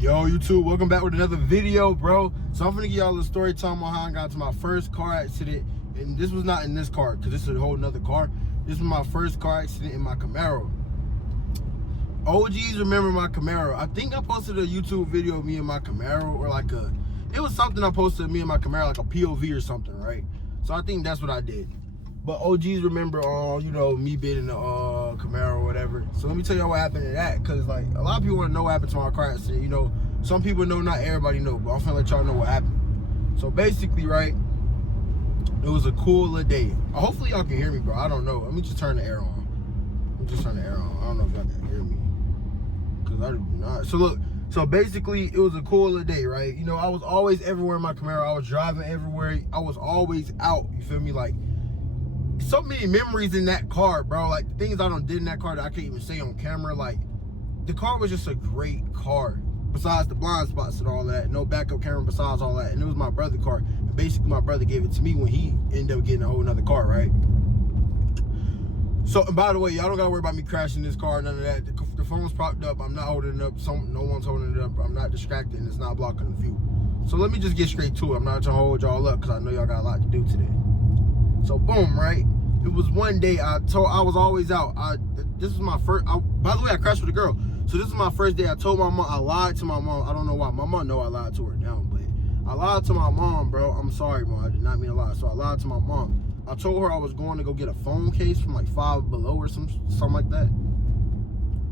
Yo, YouTube, welcome back with another video, bro. So I'm gonna give y'all a story time on how I got to my first car accident. And this was not in this car, because this is a whole nother car. This was my first car accident in my Camaro. OGs remember my Camaro. I think I posted a YouTube video of me and my Camaro, or like it was something I posted of me and my Camaro, like a POV or something, right? So I think that's what I did. But OGs remember, me being in the Camaro or whatever. So let me tell y'all what happened to that, because like a lot of people want to know what happened to my car accident. Some people know, not everybody know, but I'm finna let y'all know what happened. So basically, right, it was a cool little day. Hopefully y'all can hear me, bro. I don't know. Let me just turn the air on. I don't know if y'all can hear me, because I do not. So look. So basically, it was a cool little day, right? I was always everywhere in my Camaro. I was driving everywhere. I was always out. You feel me? Like, so many memories in that car, bro. Like, the things I done did in that car that I can't even say on camera. Like, the car was just a great car. Besides the blind spots and all that. No backup camera besides all that. And it was my brother's car. And basically, my brother gave it to me when he ended up getting a whole nother car, right? So, and by the way, y'all don't gotta worry about me crashing this car, none of that. The phone's propped up. I'm not holding it up. No one's holding it up. I'm not distracted, and it's not blocking the view. So let me just get straight to it. I'm not trying to hold y'all up, because I know y'all got a lot to do today. So boom, right? It was one day I was always out. This was my first. By the way, I crashed with a girl. So this is my first day. I told my mom. I lied to my mom. I don't know why. My mom know I lied to her now, but I lied to my mom, bro. I'm sorry, mom. I did not mean to lie. So I lied to my mom. I told her I was going to go get a phone case from like Five Below or something like that.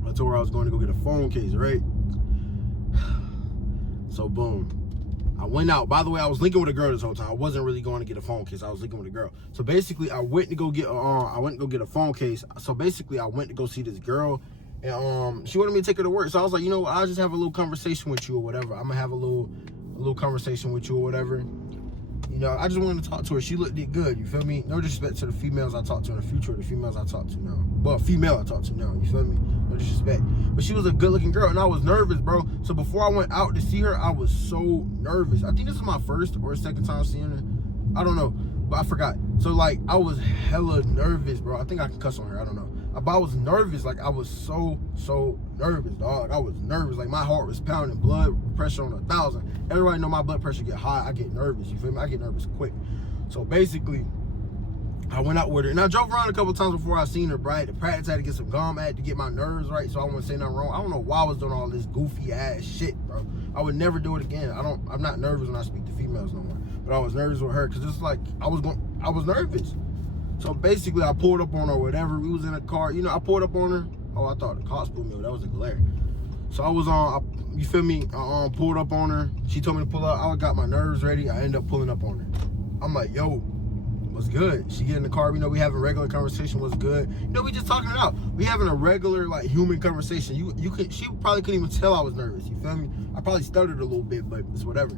I told her I was going to go get a phone case, right? So boom. I went out. By the way, I was linking with a girl this whole time. I wasn't really going to get a phone case. I was linking with a girl. So basically, I went to go get a phone case. So basically, I went to go see this girl, and she wanted me to take her to work. So I was like, I'll just have a little conversation with you or whatever. I'm gonna have a little conversation with you or whatever. I just wanted to talk to her. She looked good, you feel me? No disrespect to the females I talk to in the future, or the females I talk to now. Well, female I talk to now, you feel me? No disrespect. But she was a good looking girl, and I was nervous, bro. So before I went out to see her, I was so nervous. I think this is my first or second time seeing her. I don't know, but I forgot. So like, I was hella nervous, bro. I think I can cuss on her, I don't know. But I was nervous, like I was so nervous, dog. I was nervous, like my heart was pounding, blood pressure on 1,000. Everybody know my blood pressure get high, I get nervous, you feel me? I get nervous quick. So basically, I went out with her, and I drove around a couple times before I seen her, right? The practice, I had to get some gum, I had to get my nerves right, so I wouldn't say nothing wrong. I don't know why I was doing all this goofy ass shit, bro. I would never do it again. I'm not nervous when I speak to females no more, but I was nervous with her, because it's like, I was nervous. So basically, I pulled up on her or whatever. We was in a car. I pulled up on her. Oh, I thought the cops pulled me over. That was a glare. So I was on, you feel me? I pulled up on her. She told me to pull up. I got my nerves ready. I ended up pulling up on her. I'm like, yo, what's good? She get in the car. We having a regular conversation. What's good? We just talking it out. We having a regular, like, human conversation. She probably couldn't even tell I was nervous. You feel me? I probably stuttered a little bit, but it's whatever.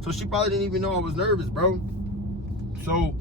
So she probably didn't even know I was nervous, bro. So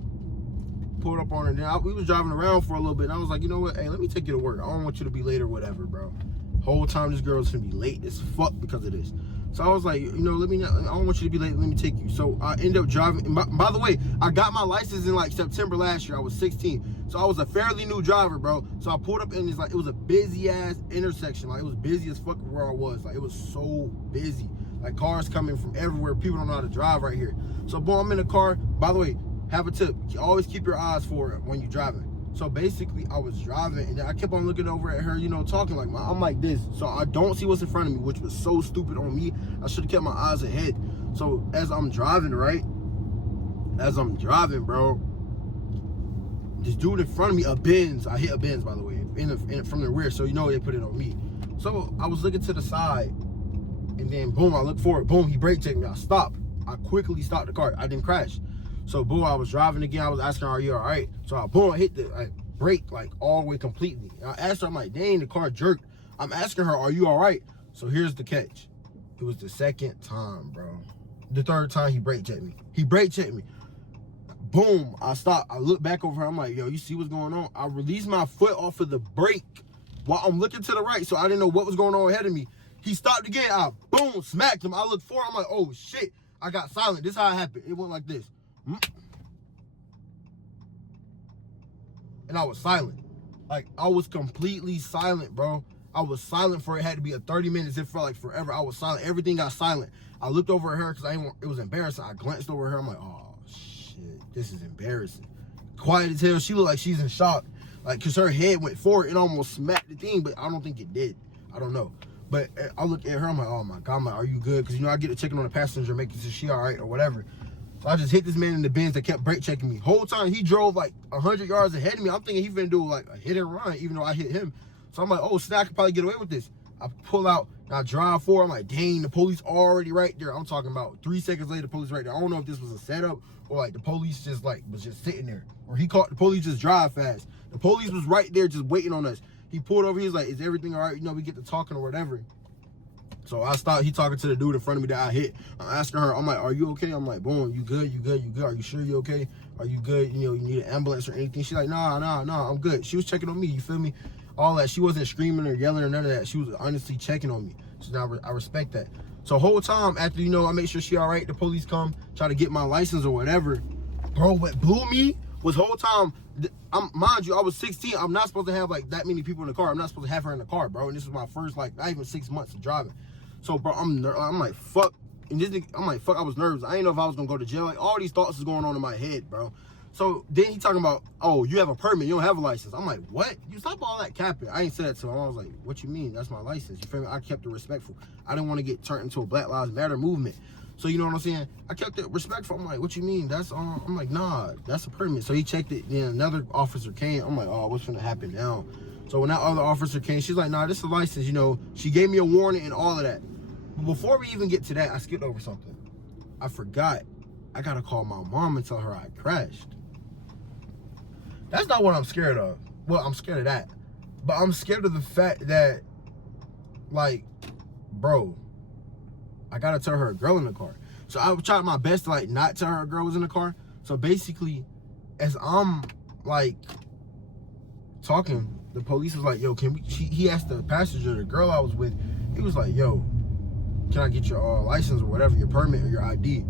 pulled up on her. Then we was driving around for a little bit, and I was like, you know what? Hey, let me take you to work. I don't want you to be late or whatever, bro. Whole time this girl's gonna be late as fuck because of this. So I was like, I don't want you to be late. Let me take you. So I ended up driving. And by the way, I got my license in like September last year. I was 16. So I was a fairly new driver, bro. So I pulled up in this, like, it was a busy ass intersection. Like, it was busy as fuck where I was. Like, it was so busy. Like, cars coming from everywhere. People don't know how to drive right here. So boom, I'm in the car. By the way, have a tip. You always keep your eyes for it when you're driving. So basically, I was driving, and I kept on looking over at her, talking like, I'm like this. So I don't see what's in front of me, which was so stupid on me. I should have kept my eyes ahead. So as I'm driving, right? As I'm driving, bro, this dude in front of me, a Benz. I hit a Benz, by the way, from the rear. So they put it on me. So I was looking to the side, and then boom, I looked forward. Boom, he brake checked me. I stopped. I quickly stopped the car. I didn't crash. So boom, I was driving again. I was asking her, are you all right? So I hit the brake like all the way completely. And I asked her, I'm like, dang, the car jerked. I'm asking her, are you all right? So here's the catch. It was the second time, bro. The third time he brake checked me. Boom, I stopped. I looked back over her. I'm like, yo, you see what's going on? I released my foot off of the brake while I'm looking to the right. So I didn't know what was going on ahead of me. He stopped again. I boom, smacked him. I looked forward. I'm like, oh shit. I got silent. This is how it happened. It went like this. And I was silent. Like, I was completely silent, bro. I was silent for it had to be a 30 minutes. It felt like forever. I was silent. Everything got silent. I looked over at her because it was embarrassing. I glanced over at her. I'm like, oh shit, this is embarrassing. Quiet as hell. She looked like she's in shock. Like, cause her head went forward. It almost smacked the thing, but I don't think it did. I don't know. But I look at her. I'm like, oh my God, I'm like, are you good? Cause I get to checking on the passenger, making sure she all right or whatever. So I just hit this man in the Benz that kept brake checking me. Whole time he drove like 100 yards ahead of me. I'm thinking he finna do like a hit and run, even though I hit him. So I'm like, oh snap, I could probably get away with this. I pull out and I drive forward. I'm like, dang, the police already right there. I'm talking about 3 seconds later, the police right there. I don't know if this was a setup or like the police just like was just sitting there. Or he caught the police just drive fast. The police was right there just waiting on us. He pulled over, he was like, is everything all right? You know, we get to talking or whatever. So I stopped, he talking to the dude in front of me that I hit. I'm asking her, I'm like, are you okay? I'm like, boom, you good, you good, you good? Are you sure you okay? Are you good? You know, you need an ambulance or anything? She's like, nah, I'm good. She was checking on me, you feel me? All that. She wasn't screaming or yelling or none of that. She was honestly checking on me. So now I respect that. So whole time after, you know, I make sure she all right, the police come, try to get my license or whatever. Bro, what blew me was whole time, mind you, I was 16. I'm not supposed to have like that many people in the car. I'm not supposed to have her in the car, bro. And this was my first, like, not even 6 months of driving. So, bro, I'm like, fuck. And this nigga, I'm like, fuck, I was nervous. I didn't know if I was gonna go to jail. Like, all these thoughts is going on in my head, bro. So then he talking about, oh, you have a permit, you don't have a license. I'm like, what? You stop all that capping. I ain't said that to him. I was like, what you mean? That's my license. You feel me? I kept it respectful. I didn't want to get turned into a Black Lives Matter movement. So you know what I'm saying? I kept it respectful. I'm like, what you mean? That's I'm like, nah, that's a permit. So he checked it. Then another officer came. I'm like, oh, what's gonna happen now? So when that other officer came, she's like, nah, this is a license. You know, she gave me a warning and all of that. But before we even get to that, I skipped over something. I forgot. I gotta call my mom and tell her I crashed. That's not what I'm scared of. Well, I'm scared of that. But I'm scared of the fact that, like, bro, I gotta tell her a girl in the car. So I tried my best to, like, not tell her a girl was in the car. So basically, as I'm, like, talking, the police was like, yo, can we, he asked the passenger, the girl I was with, he was like, yo, can I get your license or whatever, your permit or your ID?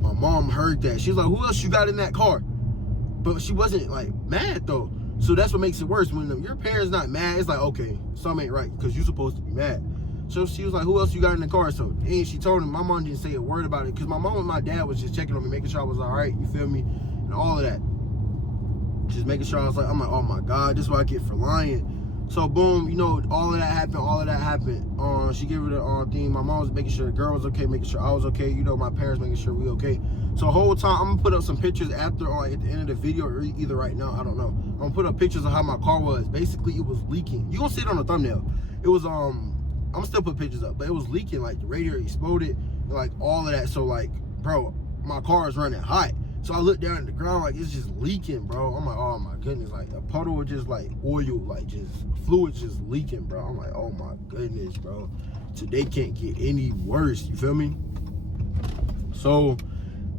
My mom heard that. She was like, who else you got in that car? But she wasn't like mad though. So that's what makes it worse. When your parents not mad, it's like, okay, something ain't right because you're supposed to be mad. So she was like, who else you got in the car? So and she told him, my mom didn't say a word about it because my mom and my dad was just checking on me, making sure I was all right, you feel me? And all of that. Just making sure I was like, I'm like, oh my God, this is what I get for lying. So boom, you know, all of that happened. She gave her the thing. My mom was making sure the girl was okay, making sure I was okay. You know, my parents making sure we okay. So the whole time, I'm gonna put up some pictures after at the end of the video, or either right now, I don't know. I'm gonna put up pictures of how my car was. Basically, it was leaking. You gonna see it on the thumbnail. It was I'm gonna still put pictures up, but it was leaking. Like the radiator exploded, and like all of that. So like, bro, my car is running hot. So I looked down at the ground, like it's just leaking, bro. I'm like, oh my goodness, like a puddle of just like oil, like just fluid just leaking, bro. I'm like, oh my goodness, bro. Today can't get any worse, you feel me? So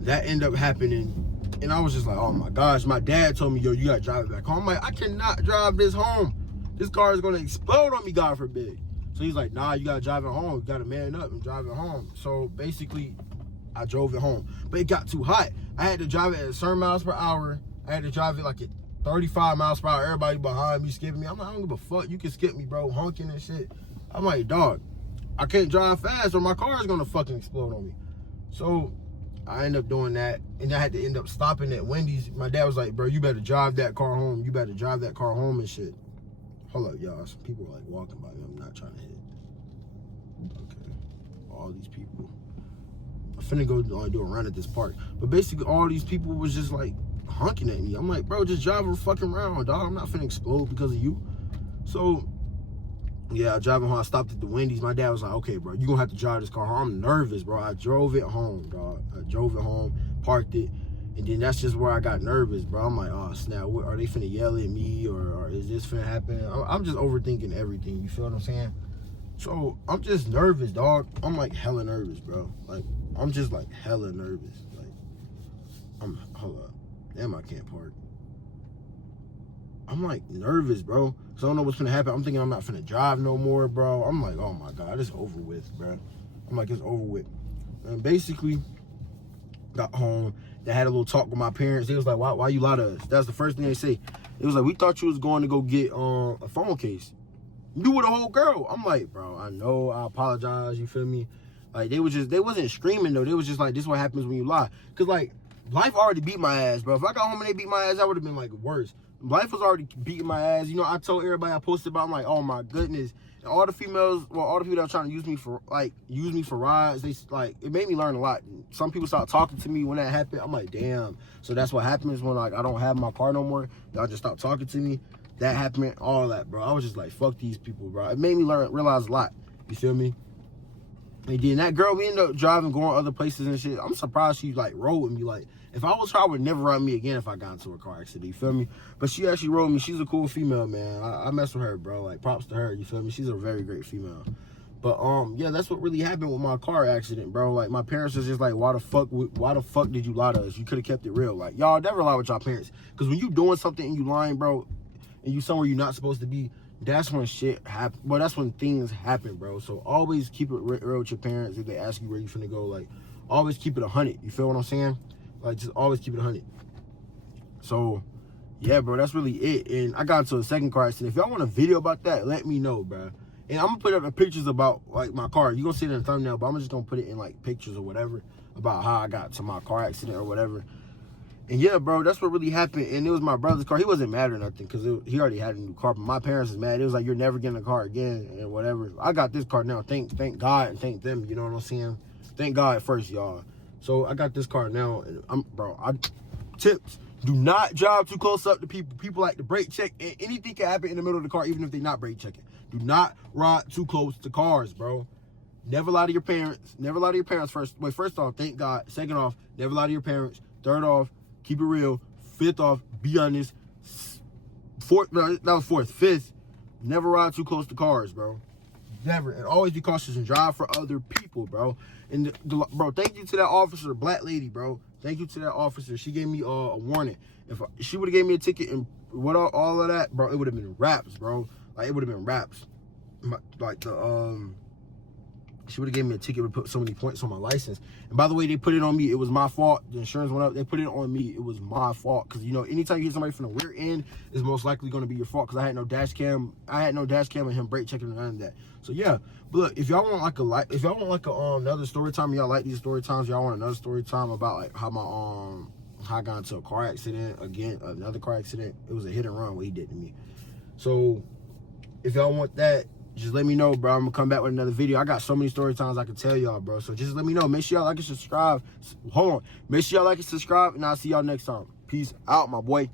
that ended up happening, and I was just like, oh my gosh. My dad told me, yo, you gotta drive it back home. I'm like, I cannot drive this home. This car is gonna explode on me, God forbid. So he's like, nah, you gotta drive it home. You gotta man up and drive it home. So basically, I drove it home, but it got too hot. I had to drive it at a certain miles per hour. I had to drive it like at 35 miles per hour. Everybody behind me skipping me. I'm like, I don't give a fuck. You can skip me, bro, honking and shit. I'm like, dog, I can't drive fast or my car is gonna fucking explode on me. So I ended up doing that, and I had to end up stopping at Wendy's. My dad was like, bro, you better drive that car home. You better drive that car home and shit. Hold up, y'all. Some people are like walking by me. I'm not trying to hit. Okay. All these people. I'm finna go do a run at this park. But basically, all these people was just like honking at me. I'm like, bro, just drive a fucking round, dog. I'm not finna explode because of you. So, yeah, driving home, I stopped at the Wendy's. My dad was like, okay, bro, you gonna have to drive this car home. I'm nervous, bro. I drove it home, dog. I drove it home, parked it, and then that's just where I got nervous, bro. I'm like, oh, snap, are they finna yell at me, or is this finna happen? I'm just overthinking everything, you feel what I'm saying? So, I'm just nervous, dog. I'm like hella nervous, bro. Like, I'm just like hella nervous. Like, hold up. Damn, I can't park. I'm like nervous, bro. So I don't know what's gonna happen. I'm thinking I'm not finna drive no more, bro. I'm like, oh my God, it's over with, bro. I'm like, it's over with. And basically, got home. They had a little talk with my parents. They was like, why you lie to us? That's the first thing they say. It was like, we thought you was going to go get a phone case. You were the whole girl. I'm like, bro, I know, I apologize, you feel me? Like, they wasn't screaming, though. They was just like, this is what happens when you lie. Because, like, life already beat my ass, bro. If I got home and they beat my ass, that would have been, like, worse. Life was already beating my ass. You know, I told everybody I posted about, I'm like, oh, my goodness. And all the females, well, all the people that were trying to use me for rides, they, like, it made me learn a lot. Some people stopped talking to me when that happened. I'm like, damn. So that's what happens when, like, I don't have my car no more. Y'all just stopped talking to me. That happened, all that, bro. I was just like, fuck these people, bro. It made me realize a lot. You feel me? And then that girl, we ended up driving, going other places and shit. I'm surprised she, like, rode with me. Like, if I was her, I would never ride me again if I got into a car accident. You feel me? But she actually rode me. She's a cool female, man. I mess with her, bro. Like, props to her. You feel me? She's a very great female. But, yeah, that's what really happened with my car accident, bro. Like, my parents was just like, why the fuck did you lie to us? You could have kept it real. Like, y'all never lie with y'all parents. Because when you doing something and you lying, bro, and you somewhere you're not supposed to be, that's when shit happen. Well, that's when things happen, bro. So always keep it real with your parents. If they ask you where you finna go, like, always keep it 100. You feel what I'm saying? Like, just always keep it 100. So, yeah, bro, that's really it. And I got into a second car accident. If y'all want a video about that, let me know, bro. And I'm gonna put up the pictures about, like, my car. You're gonna see it in the thumbnail, but I'm just gonna put it in, like, pictures or whatever about how I got to my car accident or whatever. And yeah, bro, that's what really happened. And it was my brother's car. He wasn't mad or nothing because he already had a new car. But my parents was mad. It was like, you're never getting a car again and whatever. I got this car now. Thank God and thank them. You know what I'm saying? Thank God first, y'all. So I got this car now. And tips. Do not drive too close up to people. People like to brake check. And anything can happen in the middle of the car, even if they're not brake checking. Do not ride too close to cars, bro. Never lie to your parents. Never lie to your parents first. Wait, first off, thank God. Second off, never lie to your parents. Third off, keep it real. Fifth off, be honest. Fourth, no, that was fourth. Fifth, never ride too close to cars, bro. Never. And always be cautious and drive for other people, bro. And, bro, thank you to that officer, black lady, bro. Thank you to that officer. She gave me a warning. If she would have gave me a ticket and what all of that, bro, it would have been raps, bro. Like, it would have been raps. Like, she would have gave me a ticket and put so many points on my license. And by the way, they put it on me. It was my fault. The insurance went up. They put it on me. It was my fault. Because, you know, anytime you hit somebody from the rear end, it's most likely going to be your fault. Because I had no dash cam. I had no dash cam and him brake checking and none of that. So, yeah. But look, if y'all want another story time, y'all like these story times, y'all want another story time about, like, how I got into a car accident. Again, another car accident. It was a hit and run what he did to me. So, if y'all want that, just let me know, bro. I'm gonna come back with another video. I got so many story times I can tell y'all, bro. So just let me know. Make sure y'all like and subscribe. Hold on. Make sure y'all like and subscribe, and I'll see y'all next time. Peace out, my boy.